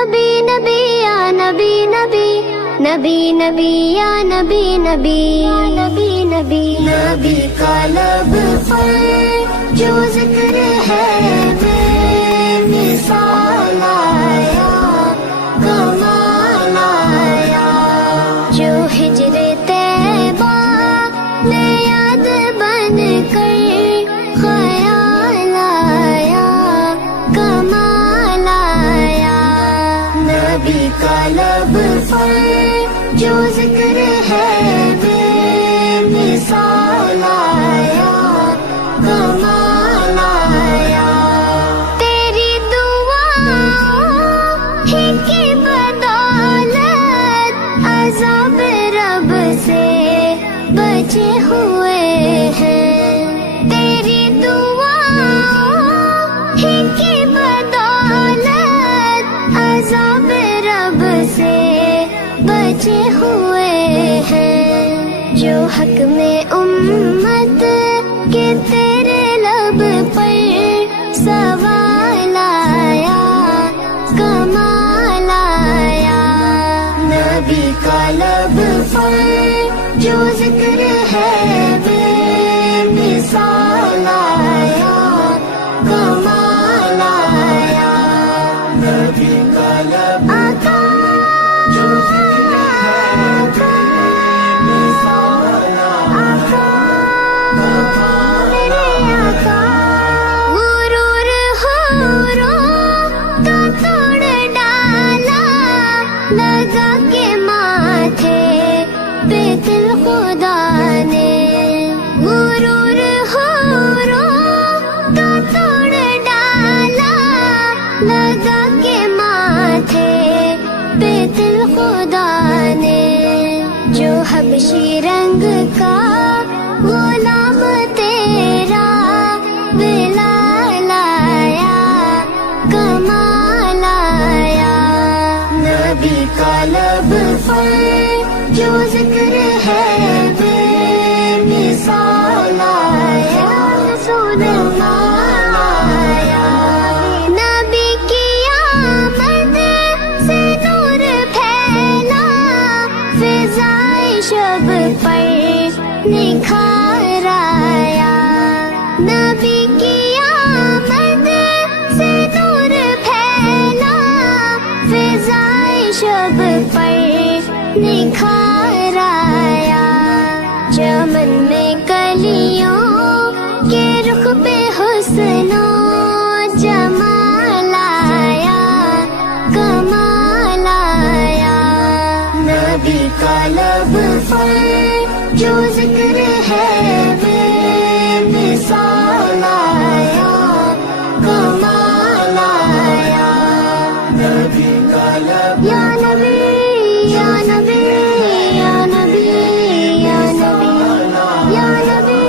नबी नबी या नबी नबी, नबी नबी या नबी नबी, नबी नबी नबी का लब पर जो जिक्र है बेमिसाल आया, कमाल आया। जो हिजरे तैबा में याद बन कर ख्याल आया, कमाल आया। नबी का लब पर जो जिक्र है बेमिसाल आया, कमाल आया। तेरी दुआओं ही की बदौलत अज़ाब रब से बचे हुए हैं। तेरी दुआओं ही की बदौलत अज़ाब रब से बचे हुए हैं। जो हक में उम्मत के तेरे लब पर सवाल आया, कमाल आया। नबी का लब पर जो जिक्र है बेमिसाल आया, कमाल आया। नबी का लब आका जो जिक्र है बेमिसाल आया, मेरे आका। गुरूर हुरों का तोड़ डाला, लगा के माथे पे दिल खुदा ने। गुरूर हुरों का तोड़ डाला, लगा के माथे पे दिल खुदा ने। जो हबशी रंग का गुलाम तेरा बिलाल आया, कमाल आया। नबी का लब पर जो जिक्र है बेमिसाल आया, कमाल आया। नबी की आमद से नूर फैला, फिज़ाए शब पर निखार आया। नबी की आमद से नूर फैला, फिज़ाए शब पर निखार आया। चमन में कलियों के रुख पे हुस्नो जमाल आया, कमाल आया। नबी का लब पर जो जिक्र है बेमिसाल आया, कमाल आया। नबी का लब या नबी या नबी या नबी या नबी या नबी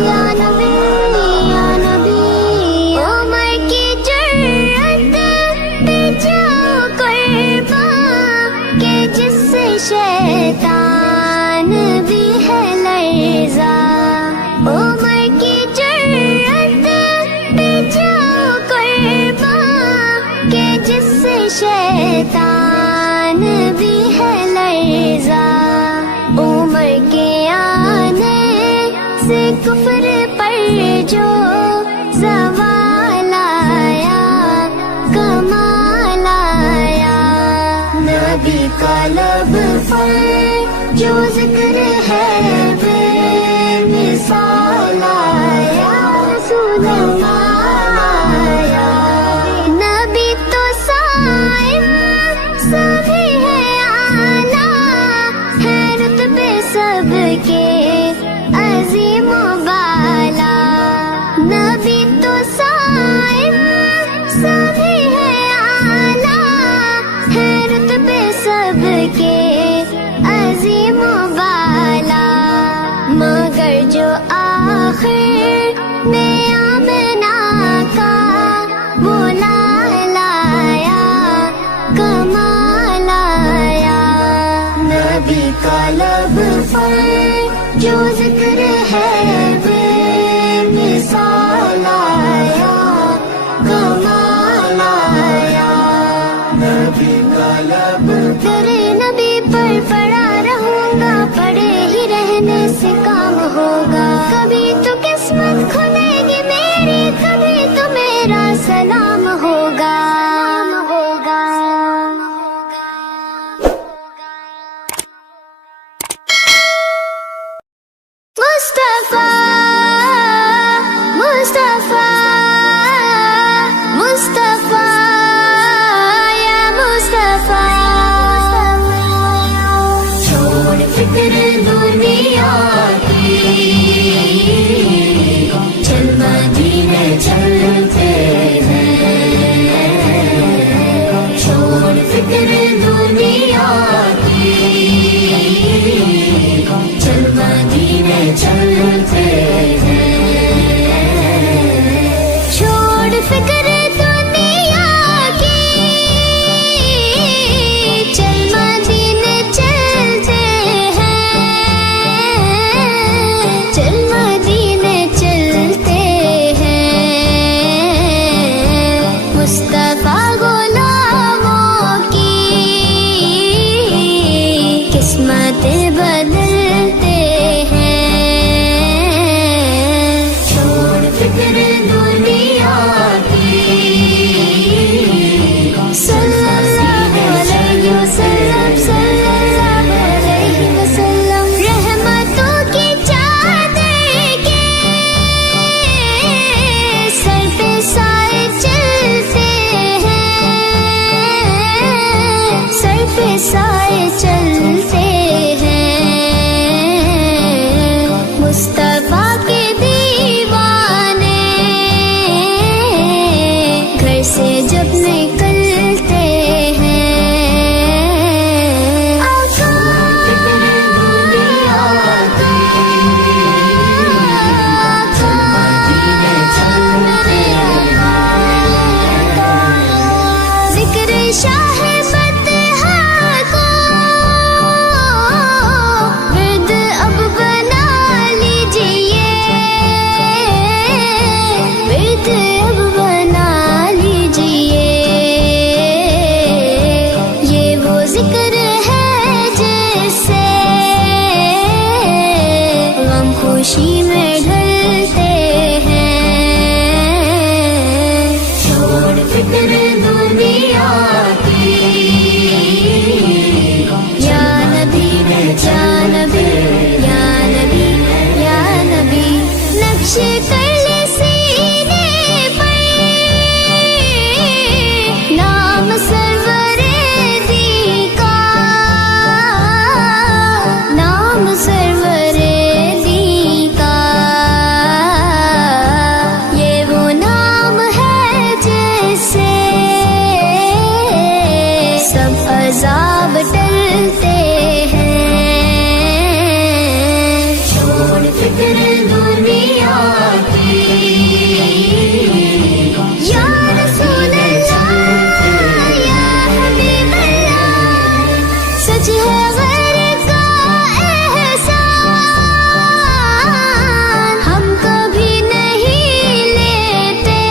या नबी या नबी। उमर की जुर्रत पे जाओ कुर्बान के जिससे शैतान भी है लर्ज़ा। उमर की जुर्रत पे जाओ कुर्बान के जिससे शैतान भी है लर्ज़ा। उमर के आने से कुफ्र पर जो ज़वाल आया, कमाल आया। नबी का लब पर जो जिक्र है बेमिसाल आया, कमाल आया। नबी तो साइम सभी है आला, है रुतबे सबके अज़ीम बाला। नबी तो साइम सभी है आला, है रुतबे सबके अज़ीम बाला। मगर जो आखिर में आमना का वो लाल आया, कमाल आया। नबी का लब पर जो जिक्र है बेमिसाल आया, कमाल आया। नबी का लब तेरे नबी पर पड़ा रहूंगा, पड़े ही रहने से काम होगा। कभी तो किस्मत खुलेगी मेरी, कभी तो मेरा सलाम होगा। मुस्तफा मुस्तफा मुस्तफा या मुस्तफा, छोड़ फिक्र दुनिया की, चल मदीने चलते हैं। छोड़ फिक्र दुनिया की, चल मदीने चलते हैं। छोड़ फिक्र दुनिया की, चल मदीने चलते हैं। चल मदीने चलते हैं। मुस्तफा गुलामों की किस्मतें बदलते हैं। छोड़ फिक्र दुनिया की, सल्लल्लाहु अलैहि वसल्लम, सल्लल्लाहु अलैहि वसल्लम। रहमतों की चादर के सर पे साए चलते हैं। सर पे साए चलते हैं। मुस्तफा के दीवाने घर से जब निकलते हैं। आका जिक्र शाह बतहा को विर्द अब बना लीजिए। विर्द अब बना लीजिए। ये वो जिक्र है जिससे गम खुशी में ढलते हैं। छोड़ फिक्र दुनिया की, या नबी या नबी या नबी या नबी। नक्शे कर ले सीने पर नाम सरवरे दी का, नाम सरवरे दी का। ये वो नाम है जिससे सब अजाब टलते हैं। छोड़ फिक्र दुनिया की, या रसूल अल्लाह या हबीब अल्लाह। सच है गैर का एहसान हम कभी नहीं लेते,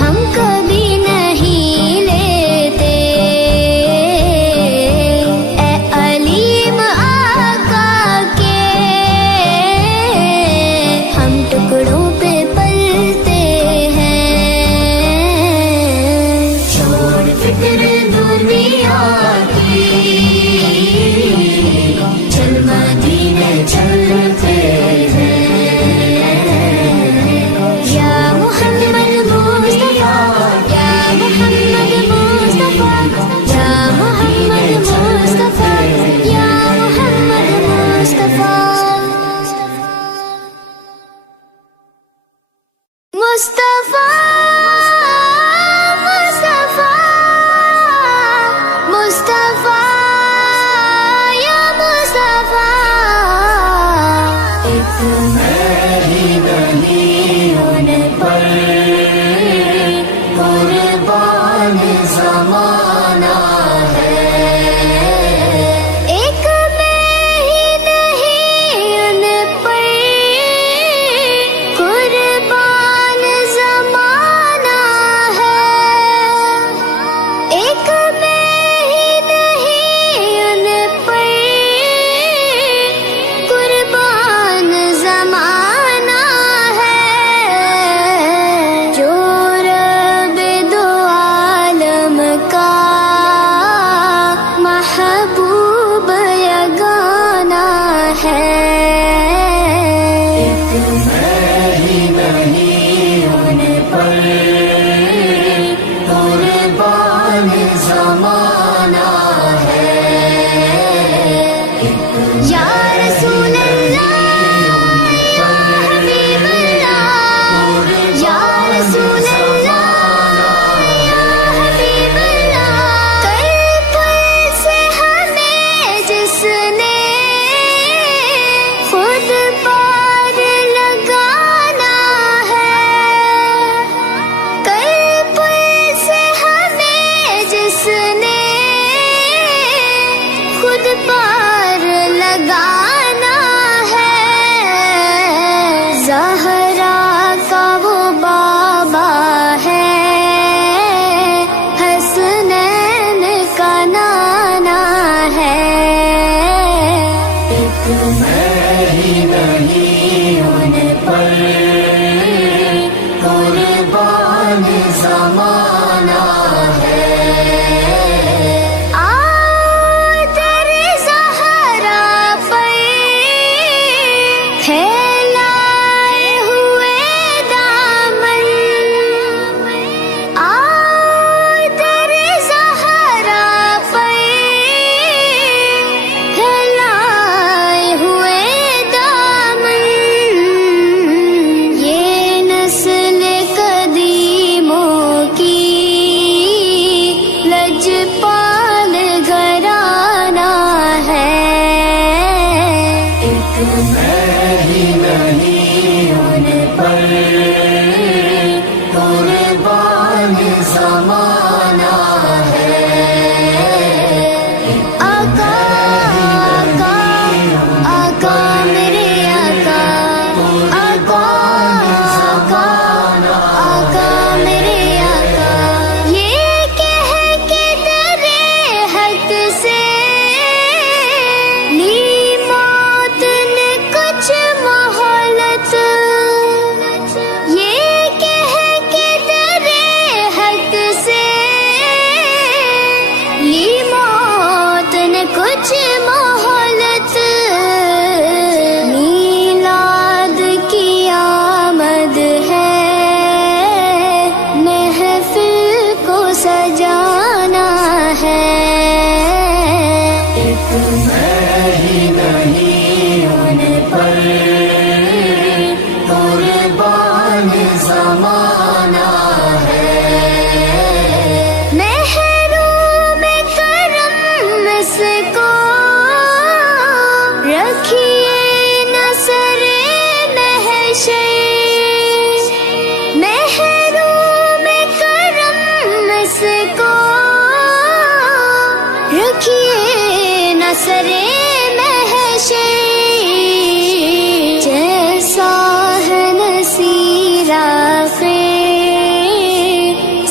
हम कभी नहीं लेते। ए अलीम आका के हम टुकड़ों पे पलते हैं। छोड़ फिक्र दुनिया की, चल मदीने चलते हैं। या मोहम्मद मुस्तफा, या मोहम्मद मुस्तफा, या मोहम्मद मुस्तफा, या मोहम्मद मुस्तफा। मुस्तफा मुस्तफा मुस्तफा या मुस्तफा। एक मैं ही नहीं उन पर कुर्बान ज़माना है। एक मैं ही नहीं उन पर कुर्बान ज़माना है। मैं ही नहीं उन पर कुर्बान ज़माना है। तेरे ज़हरा पर फैलाए हुए दामन, तेरे ज़हरा पर फैलाए हुए दामन, ये नस्ल कदीमों की लजपाल घराना है। एक मैं ही नहीं उन पर कुर्बान ज़माना है। आका आका आका मेरे आका, आका आका आका मेरे आका, ये कह के तेरे हक से ली मौत ने कुछ मोहलत, ये कह के तेरे हक से ली मौत ने कुछ मोहलत, मीलाद की आमद है, महफिल को सजाना है। एक मैं ही नहीं उन पर कुर्बान ज़माना है। महरूम करम इसको रखिए नसरे महशर, महरूम करम इसको रखिए नसरे महशर, जैसा है नसीरा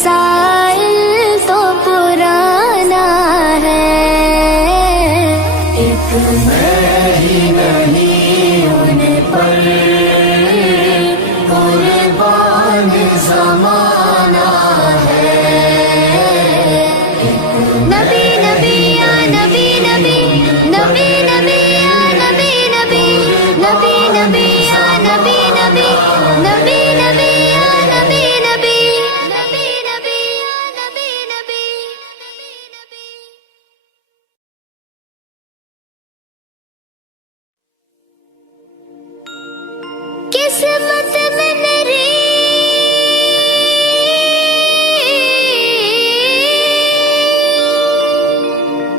साइल तो पुराना है। एक मैं ही नहीं उन पर कुर्बान ज़माना है। नबी नबी या नबी नबी, नबी नबी या नबी नबी, नबी नबी या नबी नबी, नबी नबी या नबी नबी, नबी नबी या नबी नबी। किस्मत में मेरी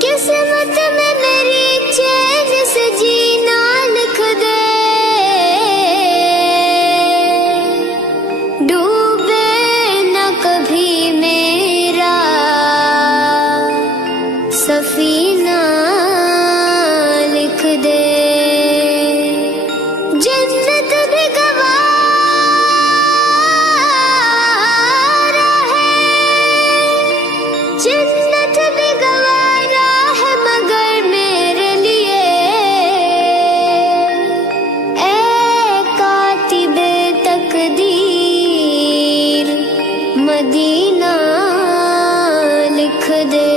किस्मत में मेरी चैन से जीना लिख दे, डूबे न कभी मेरा सफीना लिख दे, जन्नत भी गवारा है, जन्नत भी गवारा है मगर मेरे लिए ए कातिबे तकदीर मदीना लिख दे।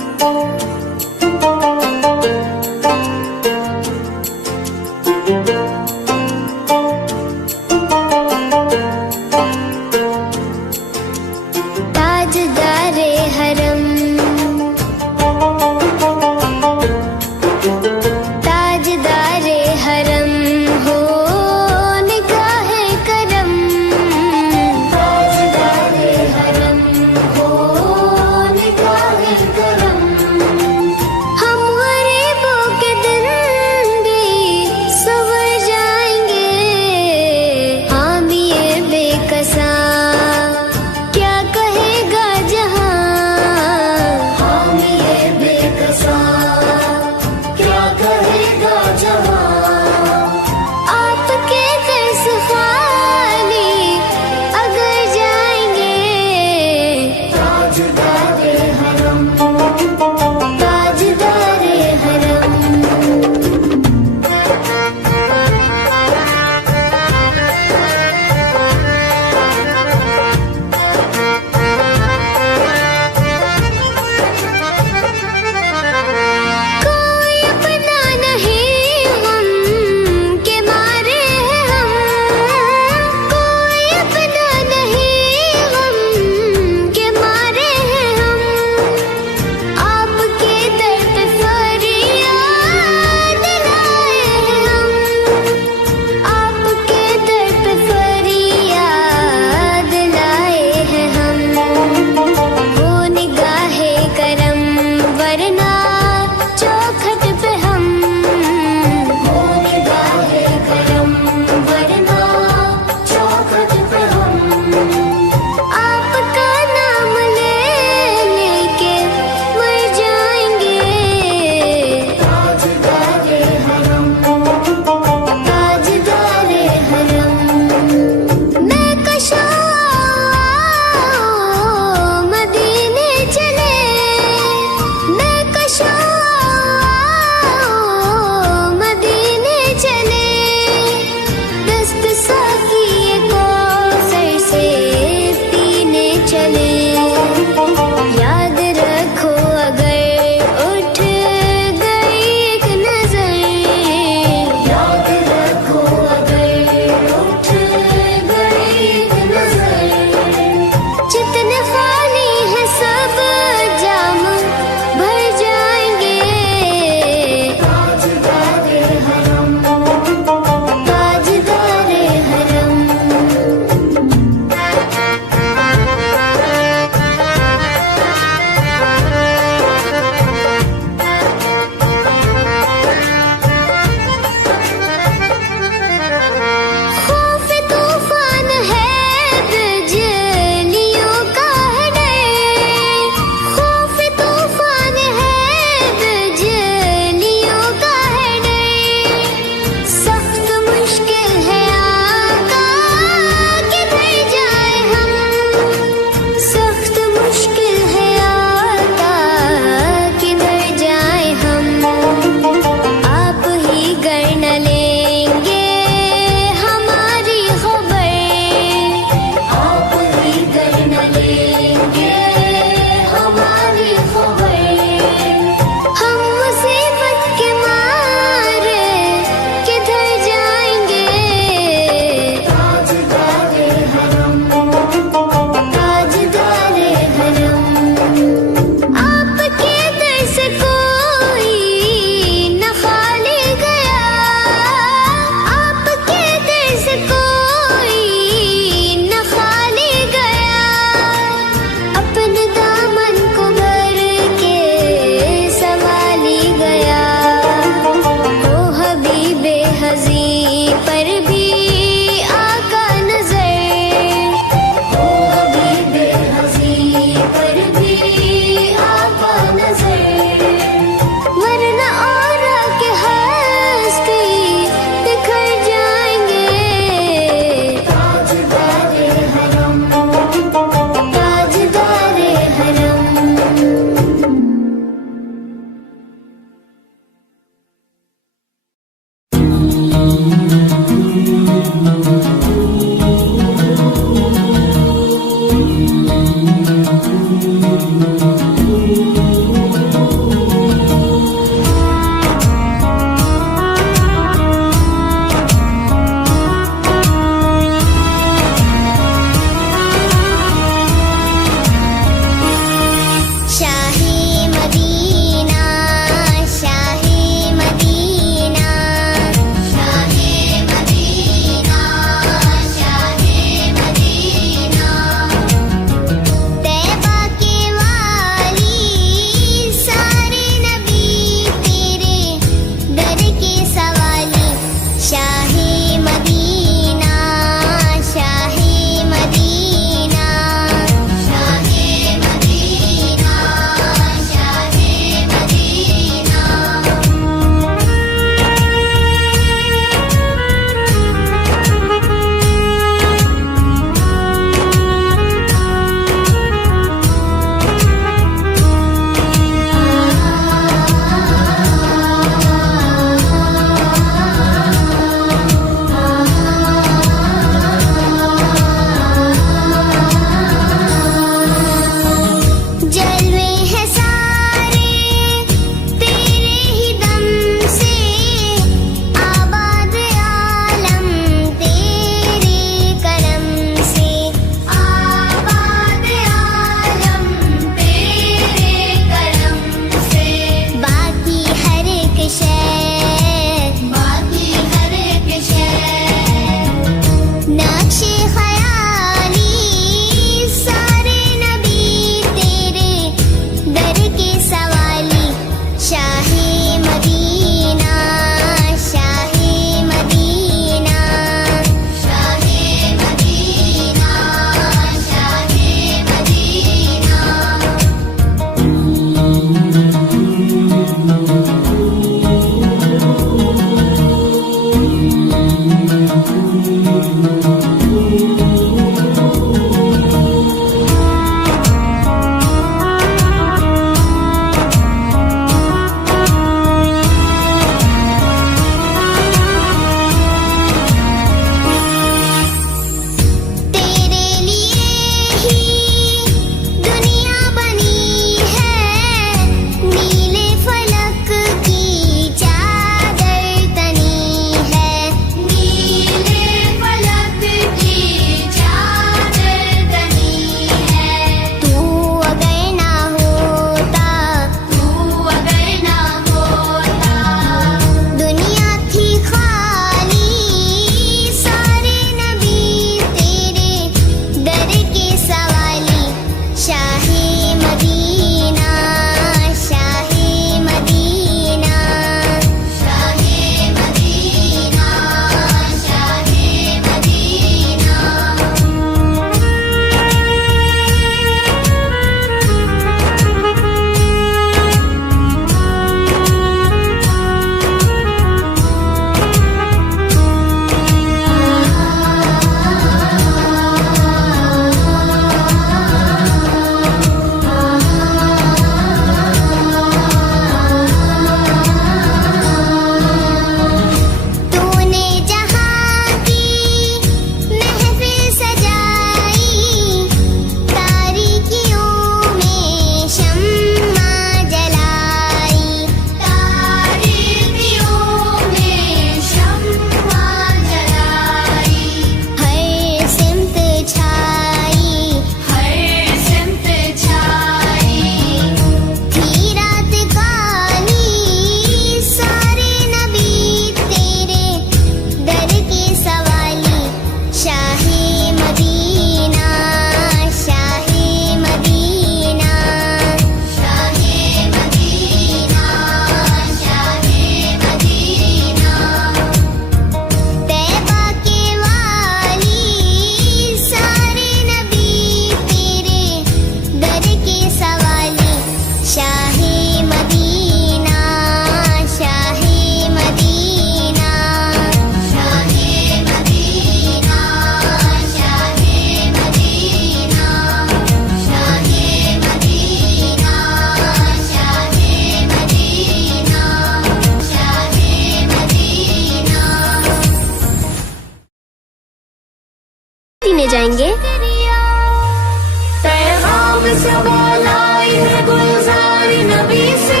पैगाम सवाल आई है गुलजार नबी से,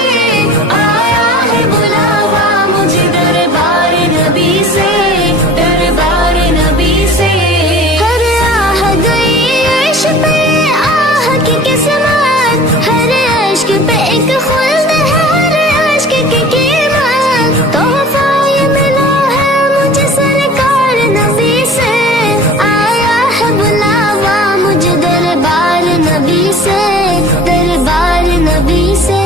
आया है बुलावा मुझे दरबार नबी से, दरबार नबी से। हर आह गई अर्श पे आह की किस्मत, हर अश्क पे एक खुल्द है, हर अश्क की कीमत। तोहफा ये मिला है मुझे सरकार नबी से, आया है बुलावा मुझे दरबार नबी से, दरबार नबी से।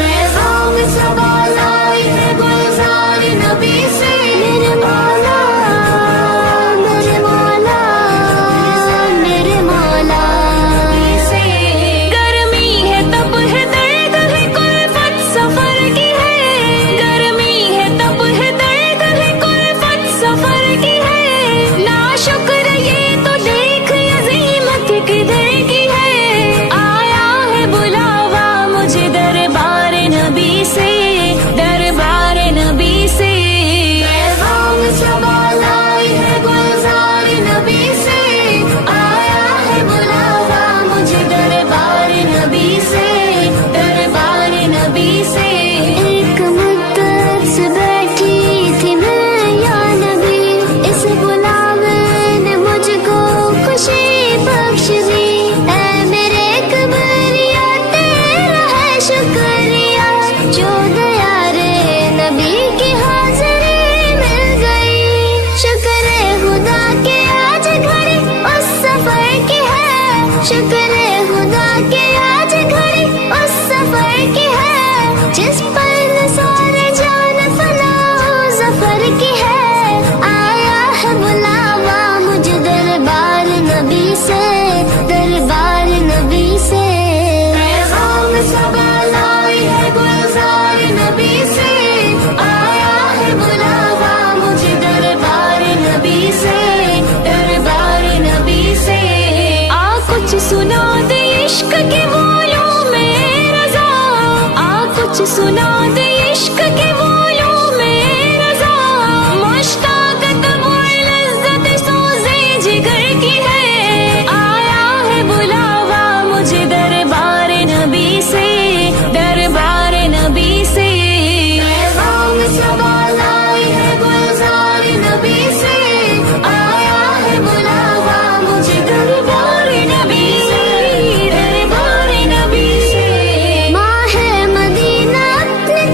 पैगाम सवाल आई है गुलजार नबी से, मेरे मौला, मेरे मौला, मेरे मौला। से। गर्मी है तब है दर्द है कुल्फत सफर की है, गर्मी है तब है दर्द है कुल्फत सफर की है। नाशुक्र ये तो देख अजीमत किधर की है, आया है बुलावा मुझे दरबार नबी से, दरबार नबी से। पैगाम सवाल आई है गुलजार नबी से, आया है बुलावा मुझे दरबार नबी से, दरबार नबी से। एक मुद्दत से बैठी थी मैं या नबी, इस बुलावे ने मुझको खुशी बख्श दी। ऐ मेरे कबरिया तेरा है शुक्रिया, जो दया रे नबी की हाजिरी मिल गई। शुक्र है खुदा के आज घड़ी उस सफर की है, शुक्र है खुदा के आज घड़ी उस सफर की है, जिस पर सारे जान फना जफर की है। आया है बुलावा मुझे दरबार नबी से, दरबार नबी से। पैगाम सवाल आई है गुलजार नबी से, आया है बुलावा मुझे दरबार नबी से, दरबार नबी से। आ कुछ सुना दे इश्क के बोलों में रज़ा, आ कुछ सुना दे इश्क के बोलों में रज़ा। मुश्ताक़त वो लज़्ज़त सोज़े जिगर की है, आया है बुलावा मुझे दरबार नबी से, दरबार नबी से। पैगाम सवाल आई है गुलजार नबी से, आया है बुलावा मुझे दरबार नबी से, दरबार नबी से। माँ है मदीना अपने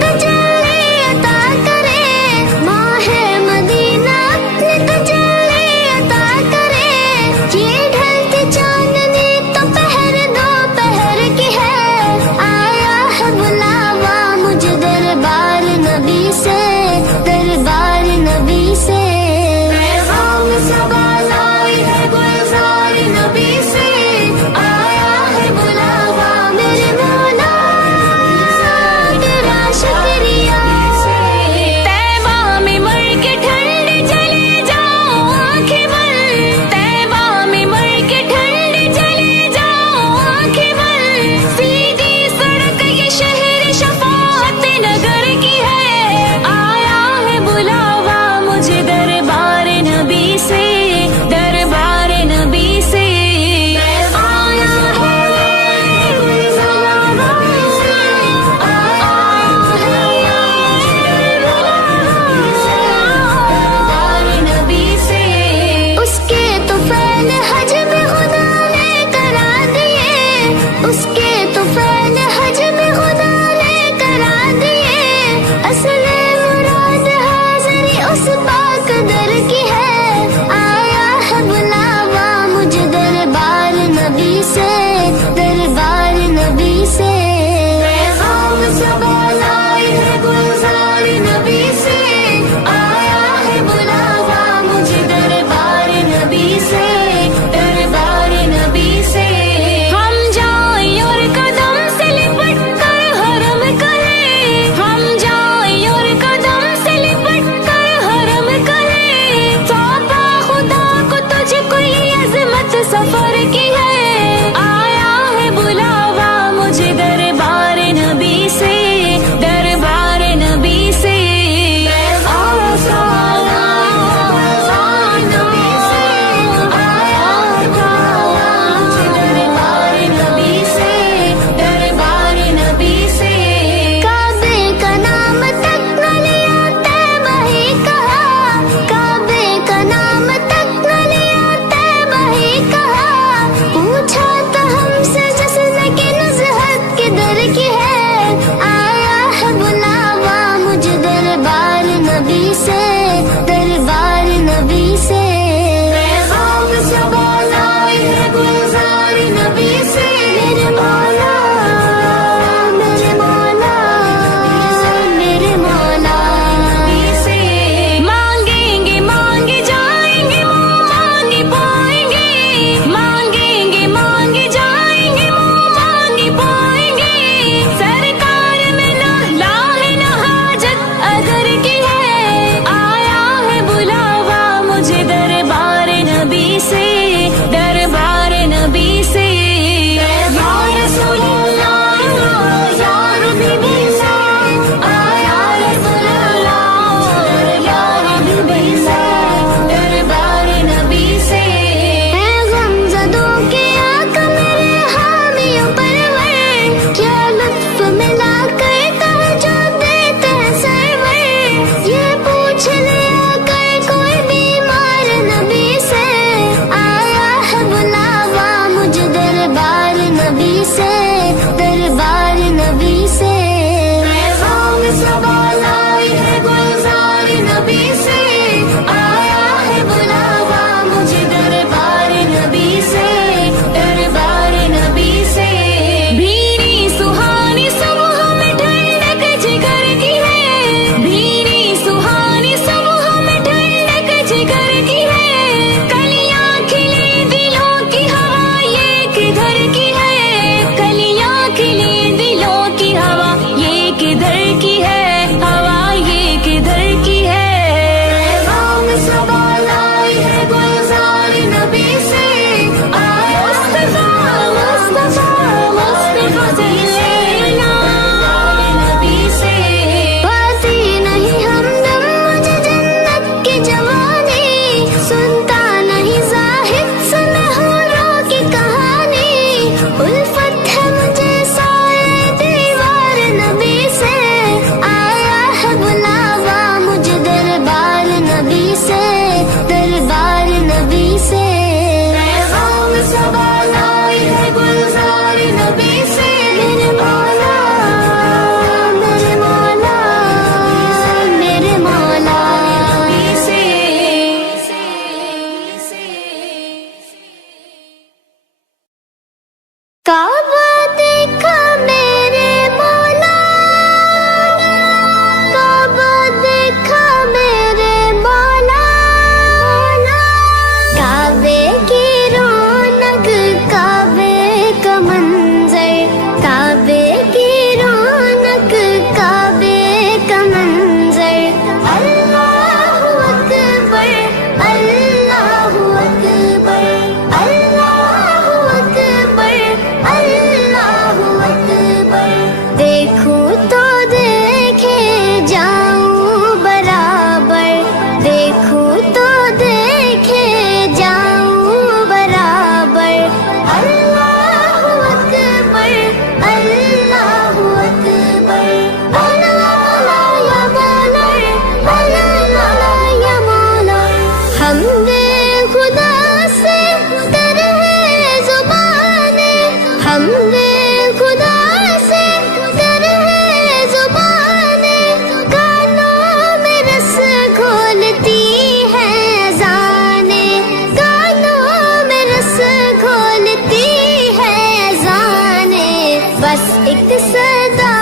सदा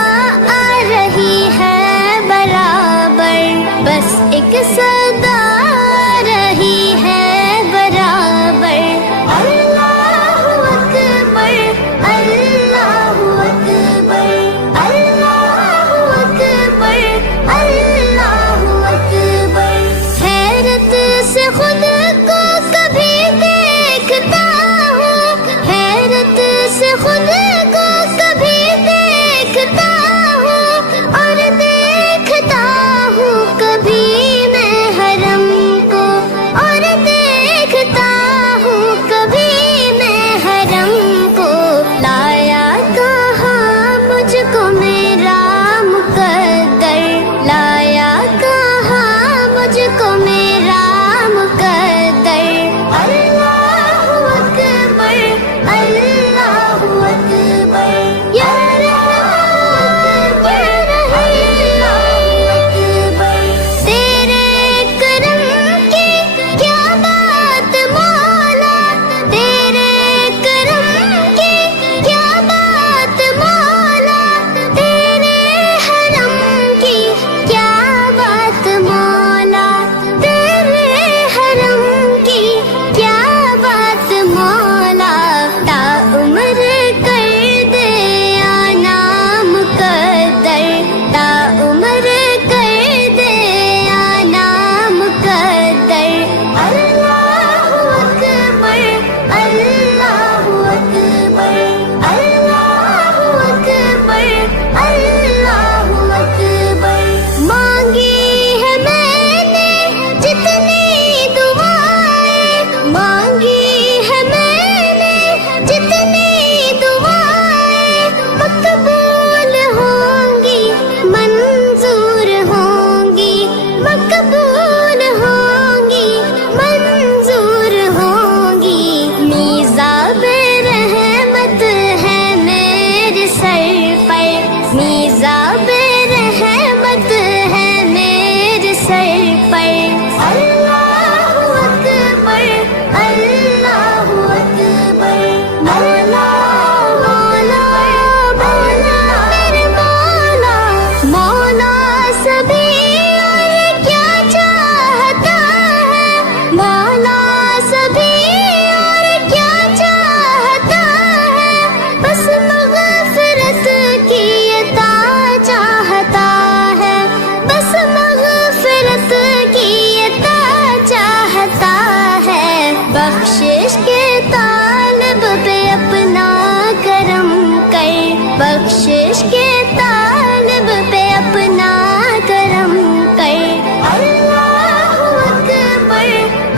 आ रही है बराबर, बस एक सदा आ रही है बराबर। अल्लाहु अकबर, अल्लाहु अकबर, अल्लाहु अकबर, अल्लाहु अकबर। हैरत से खुद को कभी देखता हूँ, हैरत से खुद को कभी देखता हूँ, और देखता हूँ कभी मैं हरम को, और देखता हूँ कभी मैं हरम को। लाया कहाँ मुझको मेरा मुकद्दर, लाया कहाँ मुझको मेरा मुकद्दर। अल्लाहु अकबर, अल्लाहु अकबर, या अकबर, अल्लाहु अकबर। तेरे करम की क्या बात मौला, तेरे करम की क्या बात मौला, तेरे हरम की क्या बात मौला, तेरे हरम की क्या बात मौला। ताउम्र कर दे आना मुकद्दर, ताउम्र कर दे आना मुकद्दर। अल्लाहु अकबर, अल्लाहु अकबर, अल्लाहु अकबर, अल्लाहु अकबर। मांगी है मैंने जितनी दुआएं, मांगी है मैंने जितनी दुआएं, मकबूल होंगी, मंजूर होंगी, मकबूल होंगी, मंजूर होंगी। मीज़ाबे रहमत है मेरे सर पर, मीज़ाबे रहमत है मेरे सर पर। अल्लाहु अकबर, अल्लाहु अकबर, मौला मौला मौला मेरे मौला। मौला सभी और क्या चाहता है, मौला सभी और क्या चाहता है, बस मग़फ़िरत की अता चाहता है, बस मग़फ़िरत की अता चाहता है। बख्शिश के तालिब पे अपना करम कर, बख्शिश के तालिब पे अपना करम कर। अल्लाहु अकबर,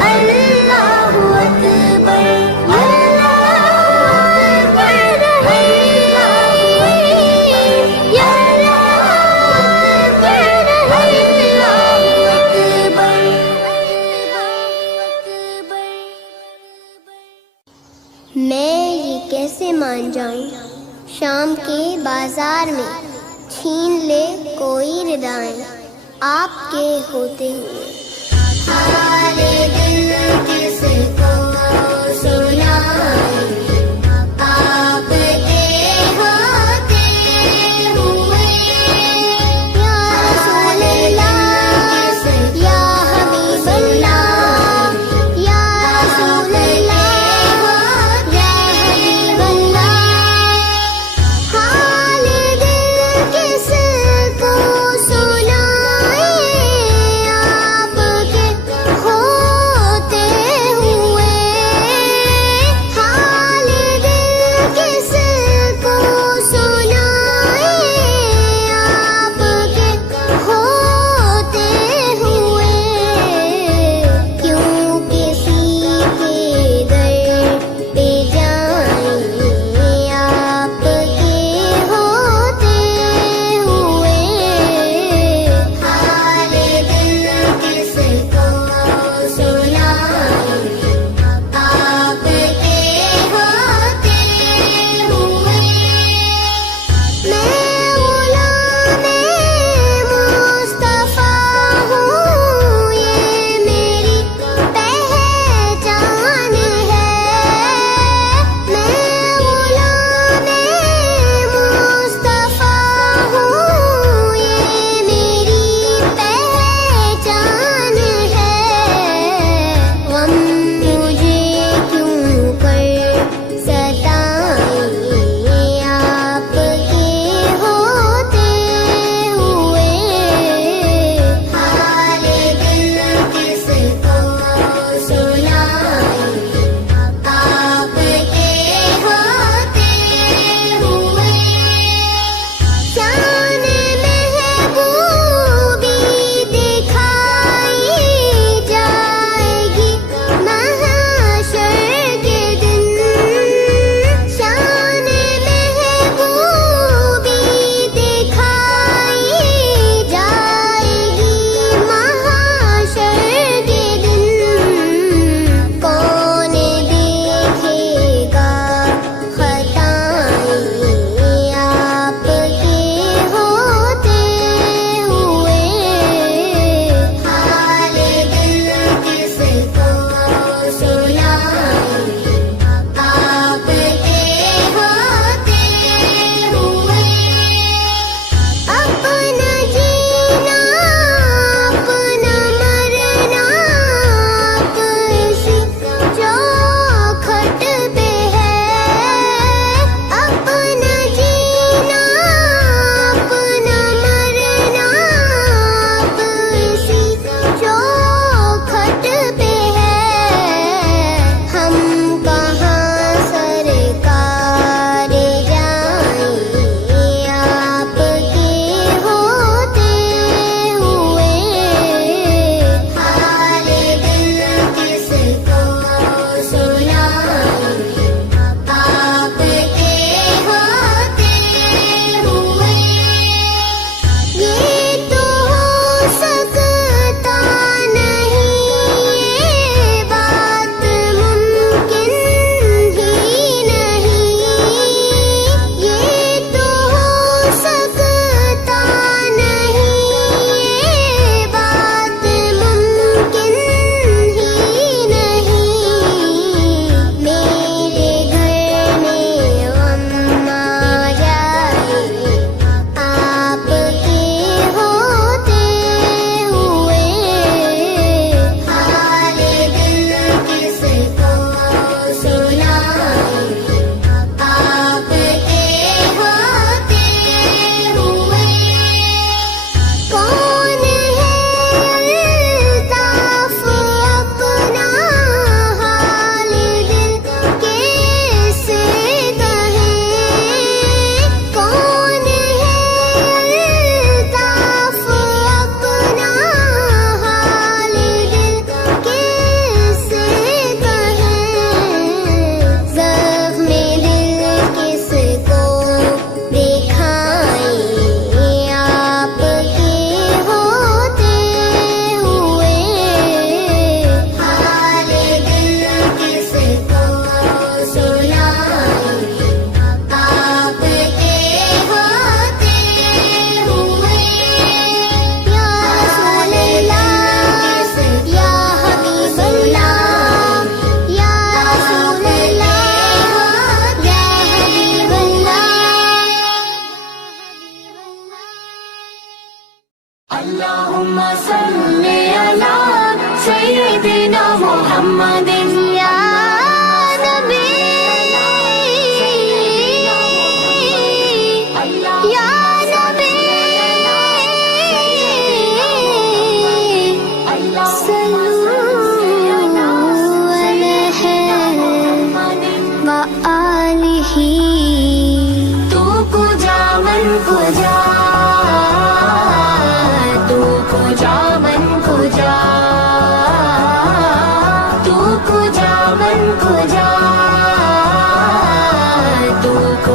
अल्लाहु अकबर, अल्लाहु अकबर, या अकबर, अल्लाहु अकबर। मैं ये कैसे मान जाऊं, शाम के बाजार में छीन ले कोई रिदाएं आपके होते हुए। हाले दिल किसको सुनाएं, आपके होते हुए। या रसूल अल्लाह, या हबीब अल्लाह, या रसूल अल्लाह, या हबीब अल्लाह। हाले दिल किसको सुनाएं, आपके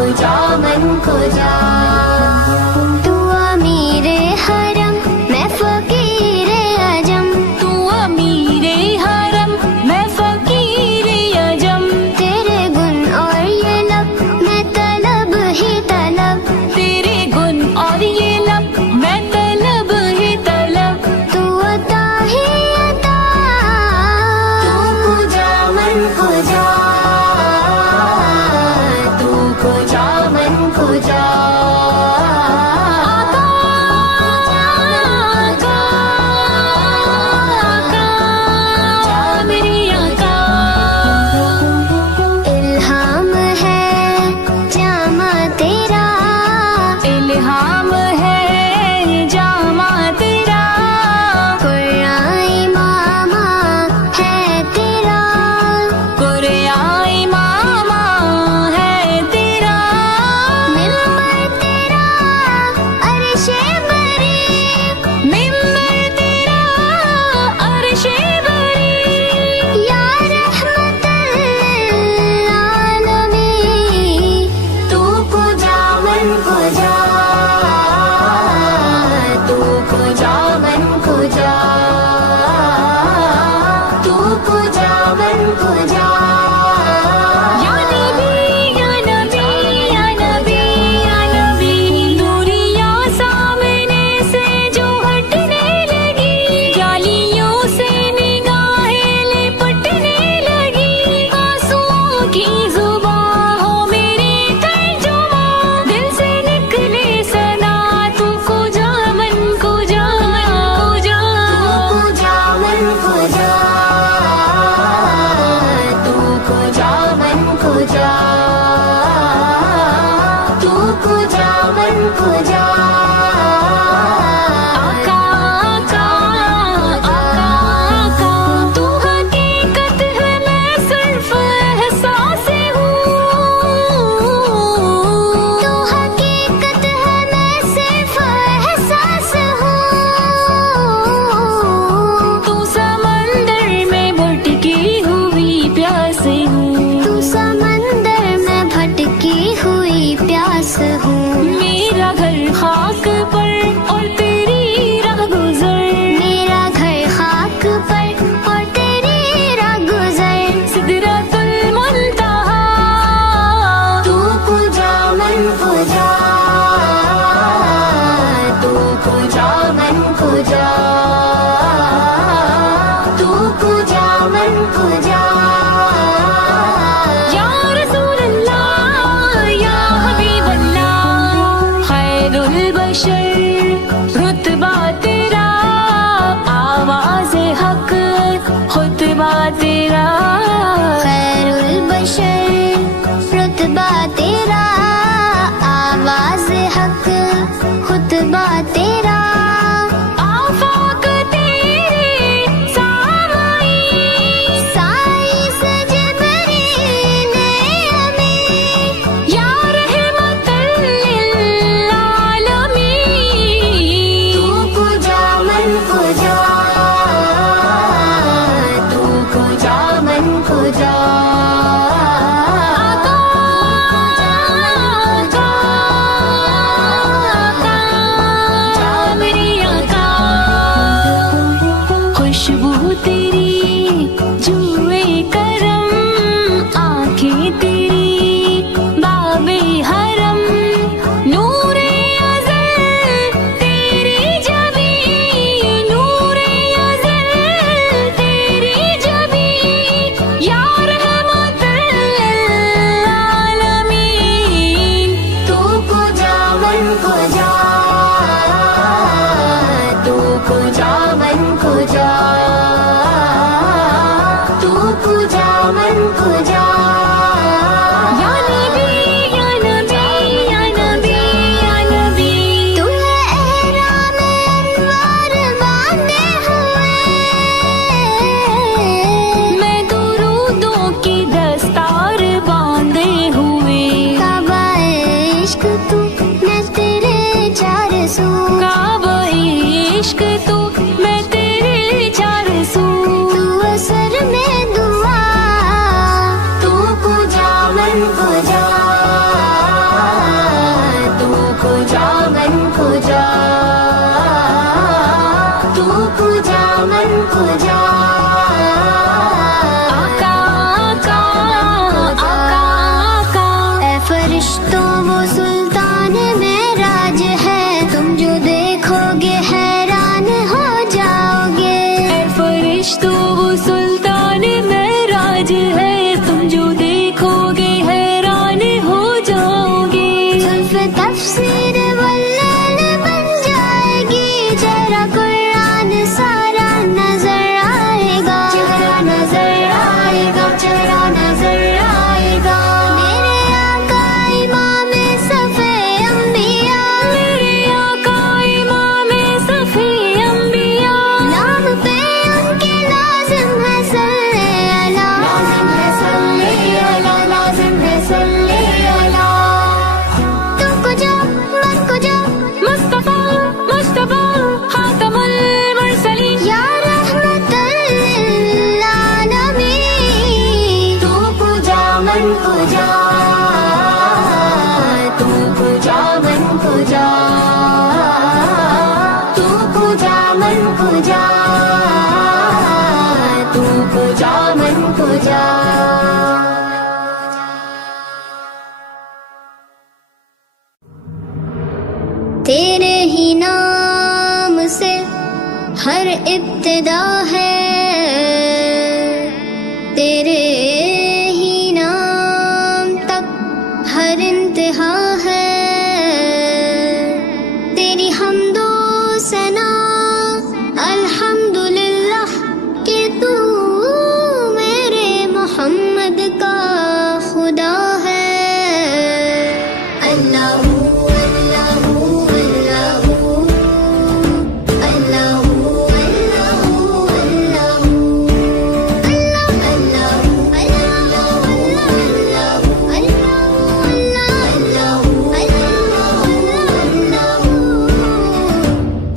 को जा मन को जा। तू अमीर हरम मैं फकीर अजम, तू अमीर हरम मैं फकीर अजम। तेरे गुण और ये लब मैं तलब ही तलब, तेरे गुण और ये लब मैं तलब ही तलब। तू अता ही अता। तू को जा मन को जा, तू को जा मन को जा। आका, आका, आका, मेरे आका। इल्हाम है जामा तेरा, इल्हाम है जामा तेरा। कुरान मामा है तेरा, कुरान मामा है तेरा। मिंबर तेरा अर्शे बरी, मिंबर तेरा अर्शे बरी। या रहमतल आलमीन। तू को जा मन को जा, तू को जा मन को जा, तू को जा मन को जा। या नबी, या नबी, या नबी, या नबी। दूरियां सामने से जो हटने लगी, जालियों से निगाहें लिपटने लगी। आंसुओं की जुबां हो मेरी तर्जुमा, दिल से निकले सना तू को जा मन को जा, मन को जा। तू को जा मन को जा, तू को जा मन को जा, तू को जा मन को जा। आका, आका, आका, आका। तू हकीकत है मैं सिर्फ एहसास हूँ, तू हकीकत है मैं सिर्फ एहसास हूँ। तू समंदर में भटकी हुई प्यास हूँ, तू समंदर में भटकी हुई प्यास हूँ। मेरा घर खाक पर और तेरी राह गुजर, मेरा घर खाक पर और तेरी राह गुजर। सिदरतुल मुंतहा। तू को जा मन को जा, तू को जा मन को जा, तू को जा मन को जा। या रसूल अल्लाह, या हबीब अल्लाह। खैरुल बशर रुतबा तेरा, आवाज़ हक खुतबा तेरा। खैरुल बशर रुतबा तेरा, आवाज़ हक खुतबा तेरा। आफाक तेरे सामाई, साई से जिब्रील अमीन, या रहमतल लिल आलमीन। तू को जा मन को जा, तू को जा मन को जा। आका, आका, आका, मेरे आका। खुशबू तेरी जुए करम, आंखें तेरी बाबे हरम। नूरे अज़ल तेरी जबी, नूरे अज़ल तेरी जबी। या रहमतल लिल आलमीन। तू को जा मन को जा, तू को जा मन को जा, तू को जा मन को जा। या नबी, या नबी, या नबी, या नबी। तू है एहराम अनवार बांधे हुए, मैं दुरूदों की दस्तार बांधे हुए। काबा इश्क तू मैं तेरे चार सू, काबा इश्क तू मैं तेरे चार सू। तू असर में दुआ, तू को जा मन को जा, फरिश्तों वो सुल्तान मेराज है, तुम जो देखोगे हैरान हो जाओगे। फरिश्तों वो सुल्तान मेराज है, तुम जो देखोगे हैरान हो जाओगे। जुल्फ तफसीर वल्लैल बन जाएगी, जरा कुरान सारा नजर आएगा, चेहरा नजर आएगा, चेहरा नजर आएगा। मेरे आका इमाम सफ़े अंबिया, मेरे आका इमाम सफ़े अंबिया, नाम पे उनके लाजिम है सल्ले अला, लाजिम है सल्ले अला, लाजिम है सल्ले अला। तुमको जो मन को जो मुस्तफा मुस्तफा खातमुल मुरसलीन, या रहमतल लिल आलमीन। तू पूजा मन पूजा, तू पूजा मन पूजा, तू पूजा मन पूजा, तू पूजा मन पूजा। तेरे ही नाम से हर इब्तिदा है, तेरे ही नाम तक हर इंतहा है। तेरी हम्दो सना अल्हम्दुलिल्लाह कि तू मेरे मोहम्मद का खुदा है। अल्लाहू अल्लाहू अल्लाहू अल्लाहू अल्लाहू अल्लाहू अल्लाहू अल्लाहू।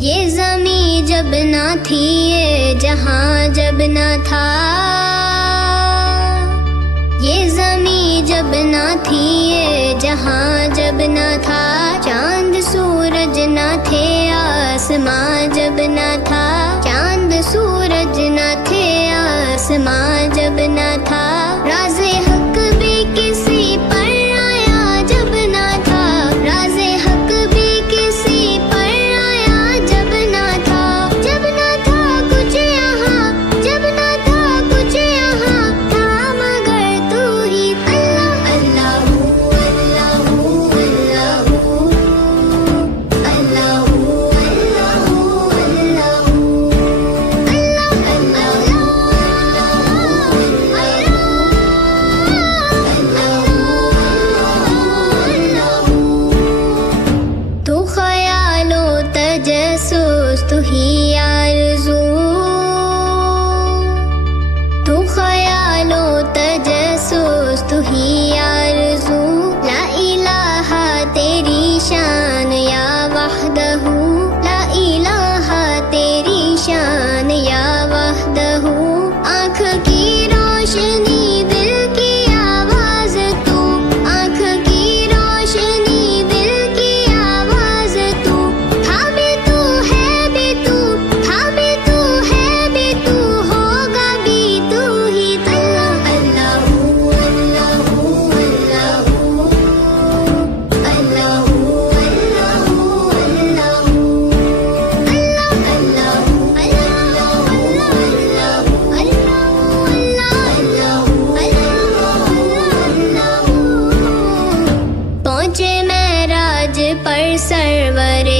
ये ज़मी जब ना थी, ये जहां जब ना था, ये ज़मी जब ना थी, ये जहां जब ना था। चांद सूरज ना थे, आसमां जब ना था, चांद सूरज ना थे, आसमां जब ना था। राज़े हक भी किसी पर आया जब ना था, राज़े हक भी किसी पर आया जब ना था। जब ना था कुछ यहाँ, जब ना था कुछ यहाँ था, मगर तू ही अल्लाह। अल्लाहू अल्लाहू अल्लाहू अल्लाहू अल्लाहू अल्लाहू तू ख्यालो तजस्सुस, तू ही आरज़ू, तू ख्यालो तजस्सुस, तू ही आरज़ू। ला इलाहा तेरी शान या वहदहू, ला इलाहा तेरी शान या वहदहू। आँख की रोशनी दिल की आवाज़ तू, आँख की रोशनी दिल की आवाज़ तू। था भी तू है भी तू, था भी तू है भी तू, होगा भी तू ही। अल्लाह अल्लाहू अल्लाहू अल्लाहू अल्लाहू अल्लाहू अल्लाहू अल्लाहू अल्लाहू अल्लाहू। पहुँचे महराज पर सरवरे